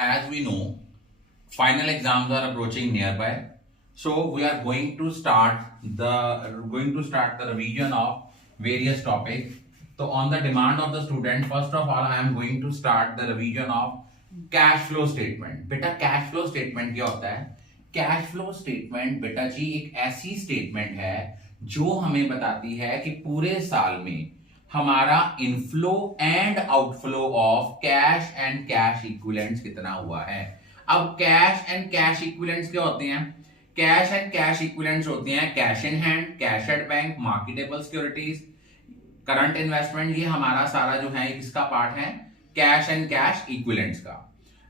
as we know, final exams are approaching nearby, so we are going to start the revision of various topics. So on the demand of the student, first of all I am going to start the revision of cash flow statement. बेटा cash flow statement क्या होता है? Cash flow statement बेटा जी एक ऐसी statement है जो हमें बताती है कि पूरे साल में हमारा inflow and outflow of cash and cash equivalents कितना हुआ है। अब कैश एंड कैश इक्विवेलेंट्स क्या होते हैं? कैश एंड कैश इक्विवेलेंट्स होते हैं cash in hand, cash at bank, marketable securities, current investment. ये हमारा सारा जो है किसका पार्ट है? कैश एंड कैश इक्विवेलेंट्स का।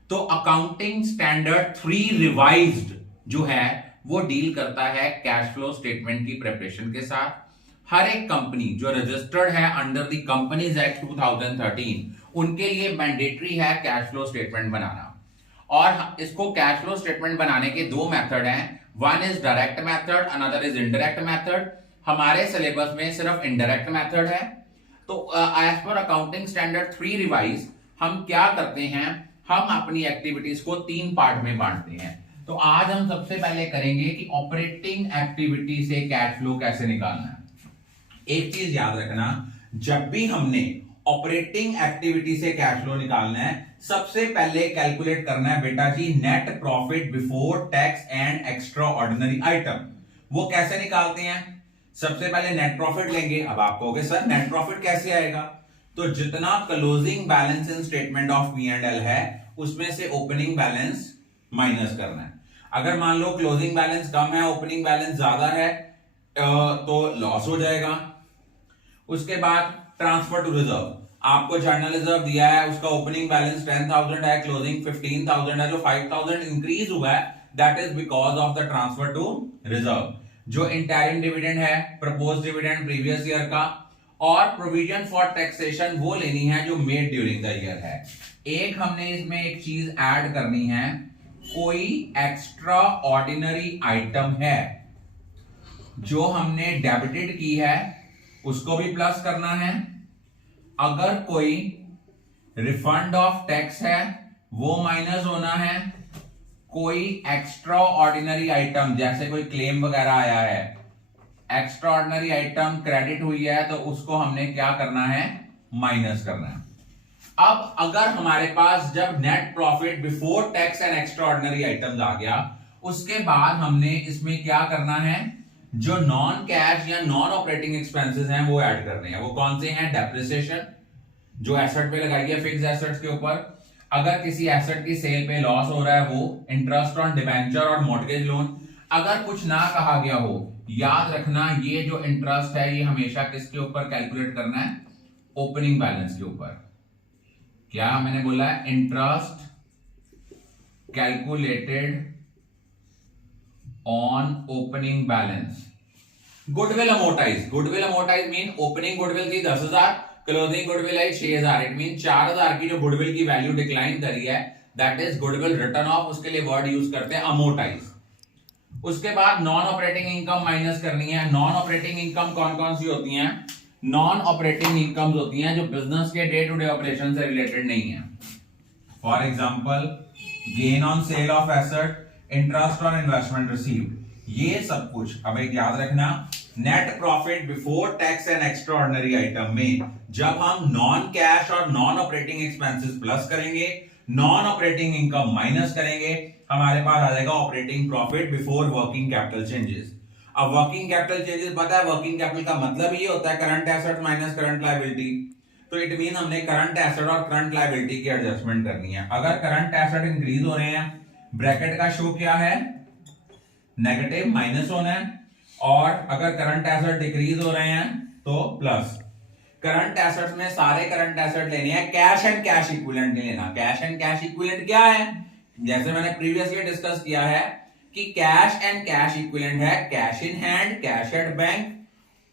तो अकाउंटिंग स्टैंडर्ड 3 रिवाइज्ड जो है वो डील करता है कैश फ्लो स्टेटमेंट की प्रिपरेशन के साथ। हर एक कंपनी जो रजिस्टर्ड है अंडर द कंपनीज एक्ट 2013 उनके लिए मैंडेटरी है कैश फ्लो स्टेटमेंट बनाना। और इसको कैश फ्लो स्टेटमेंट बनाने के दो मेथड हैं, one is direct method, another is indirect method. हमारे सिलेबस में सिर्फ इनडायरेक्ट मेथड है। तो as per accounting standard 3 revise हम क्या करते हैं, हम अपनी एक्टिविटीज को 3 पार्ट में बांटते हैं। तो आज हम सबसे पहले करेंगे कि ऑपरेटिंग एक्टिविटी से कैश फ्लो कैसे निकालना है। एक चीज याद रखना, जब भी हमने ऑपरेटिंग एक्टिविटी से कैश फ्लो निकालना है सबसे पहले कैलकुलेट करना है बेटा जी net profit before tax and extraordinary item. वो कैसे निकालते हैं? सबसे पहले नेट प्रॉफिट लेंगे। अब आप कहोगे सर नेट प्रॉफिट कैसे आएगा? तो जितना closing balance in statement of P&L है उसमें से ओपनिंग बैलेंस माइनस करना है। अगर मान लो क्लोजिंग बैलेंस कम है, ओपनिंग बैलेंस ज्यादा है तो लॉस हो जाएगा। उसके बाद ट्रांसफर टू रिजर्व, आपको जर्नल रिजर्व दिया है, उसका ओपनिंग बैलेंस 10,000 है, क्लोजिंग 15,000 है, जो 5,000 इंक्रीज हुआ है that is because of the transfer to reserve. जो इंटरिम डिविडेंड है, प्रपोज डिविडेंड प्रीवियस ईयर का, और प्रोविजन फॉर टैक्सेशन वो लेनी है जो मेड ड्यूरिंग द ईयर है। एक हमने इसमें एक चीज ऐड करनी है, कोई एक्स्ट्रा ऑर्डिनरी आइटम है जो हमने डेबिटेड की है उसको भी प्लस करना है। अगर कोई रिफंड ऑफ टैक्स है वो माइनस होना है। कोई एक्स्ट्रा ऑर्डिनरी आइटम जैसे कोई क्लेम वगैरह आया है, एक्स्ट्रा ऑर्डिनरी आइटम क्रेडिट हुई है तो उसको हमने क्या करना है? माइनस करना है। अब अगर हमारे पास जब net profit before tax and extraordinary items आ गया उसके बाद हमने इसमें क्या करना है? जो नॉन कैश या नॉन ऑपरेटिंग एक्सपेंसेस हैं वो ऐड करने हैं। वो कौन से हैं? डेप्रिसिएशन जो एसेट पे लगाई है फिक्स एसेट्स के ऊपर, अगर किसी एसेट की सेल पे लॉस हो रहा है वो, इंटरेस्ट ऑन डिबेंचर और मॉर्गेज लोन। अगर कुछ ना कहा गया हो, याद रखना ये जो इंटरेस्ट है ये हमेशा किसके ऊपर कैलकुलेट करना है? ओपनिंग बैलेंस के ऊपर। क्या मैंने बोला है? Interest calculated on opening balance. Goodwill amortise, goodwill amortise mean opening goodwill थी 10,000, क्लोजिंग गुडविल है 6,000, इट मीन 4,000 की जो गुडविल की वैल्यू डिक्लाइन करी है that is goodwill return of. उसके लिए वर्ड यूज करते हैं अमोर्टाइज। उसके बाद नॉन ऑपरेटिंग इनकम माइनस करनी है। नॉन ऑपरेटिंग इनकम कौन कौन सी होती हैं? नॉन ऑपरेटिंग इनकम्स होती हैं जो बिजनेस के डे टू डे ऑपरेशन से रिलेटेड नहीं है। For example gain on sale of asset, interest on investment received, ये सब कुछ। अब एक याद रखना, net profit before tax and extraordinary item में जब हम नॉन कैश और नॉन ऑपरेटिंग एक्सपेंसेस प्लस करेंगे, नॉन ऑपरेटिंग इनकम माइनस करेंगे, हमारे पास आ जाएगा operating profit before working capital changes. अब वर्किंग कैपिटल चेंजेस पता है, वर्किंग कैपिटल का मतलब ये होता है current asset minus current liability. तो इट मीन हमने करंट एसेट और करंट लायबिलिटी की एडजस्टमेंट करनी है। अगर करंट एसेट इंक्रीज हो रहे हैं, ब्रैकेट का शो क्या है? नेगेटिव, माइनस होना है। और अगर करंट एसेट डिक्रीज हो रहे हैं तो प्लस। करंट एसेट्स में सारे करंट एसेट लेने हैं, कैश एंड कैश इक्विवेलेंट नहीं लेना। कैश एंड कैश इक्विवेलेंट क्या है? जैसे मैंने प्रीवियसली डिस्कस किया है कि कैश एंड कैश इक्विवेलेंट है cash in hand, cash at bank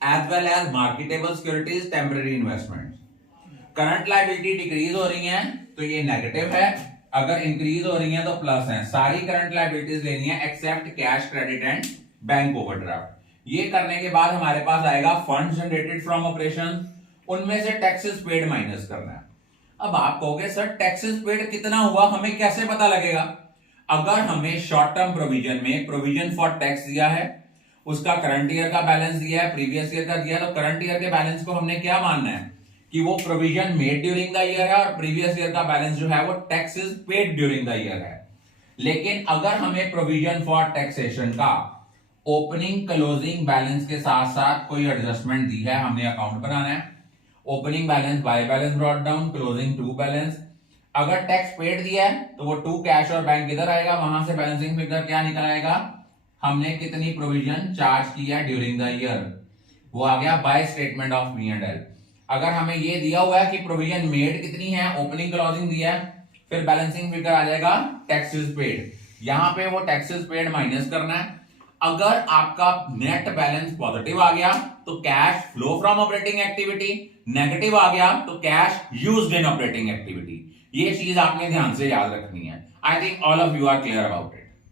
as well as marketable securities, temporary investment. Current liability decrease हो रही है तो ये नेगेटिव है, अगर इंक्रीज हो रही है तो प्लस है। सारी करंट लायबिलिटीज लेनी है except cash, credit and bank overdraft. ये करने के बाद हमारे पास आएगा फंड जनरेटेड फ्रॉम ऑपरेशन, उनमें से टैक्सेस पेड माइनस करना है। अब आप कहोगे सर टैक्सेस पेड कितना हुआ हमें कैसे पता लगेगा? अगर हमें शॉर्ट टर्म प्रोविजन में प्रोविजन फॉर टैक्स दिया है, उसका करंट ईयर का बैलेंस दिया है, प्रीवियस ईयर का दिया है, तो करंट ईयर के बैलेंस को हमने क्या मानना है कि वो provision made during the year है और प्रीवियस ईयर का बैलेंस जो है वो taxes paid during the year है। लेकिन अगर हमें प्रोविजन फॉर टैक्सेशन का ओपनिंग क्लोजिंग बैलेंस के साथ साथ कोई एडजस्टमेंट दी है, हमने अकाउंट बनाना है, opening balance by balance brought down, closing to balance. अगर टैक्स पेड दिया है तो वो टू कैश और बैंक इधर आएगा, वहां से बैलेंसिंग फिगर क्या निकल आएगा, हमने कितनी प्रोविजन चार्ज किया ड्यूरिंग द ईयर, वो आ गया बाय स्टेटमेंट ऑफ P&L। अगर हमें ये दिया हुआ है कि प्रोविजन मेड कितनी है, ओपनिंग क्लोजिंग दिया है, फिर बैलेंसिंग फिगर आ जाएगा टैक्सेस पेड, यहां पे वो टैक्सेस पेड माइनस करना है। अगर आपका नेट बैलेंस पॉजिटिव आ गया तो cash flow from operating activity, negative आ गया तो cash used in operating activity. ये चीज आपने ध्यान से याद रखनी है। I think all of you are clear about it.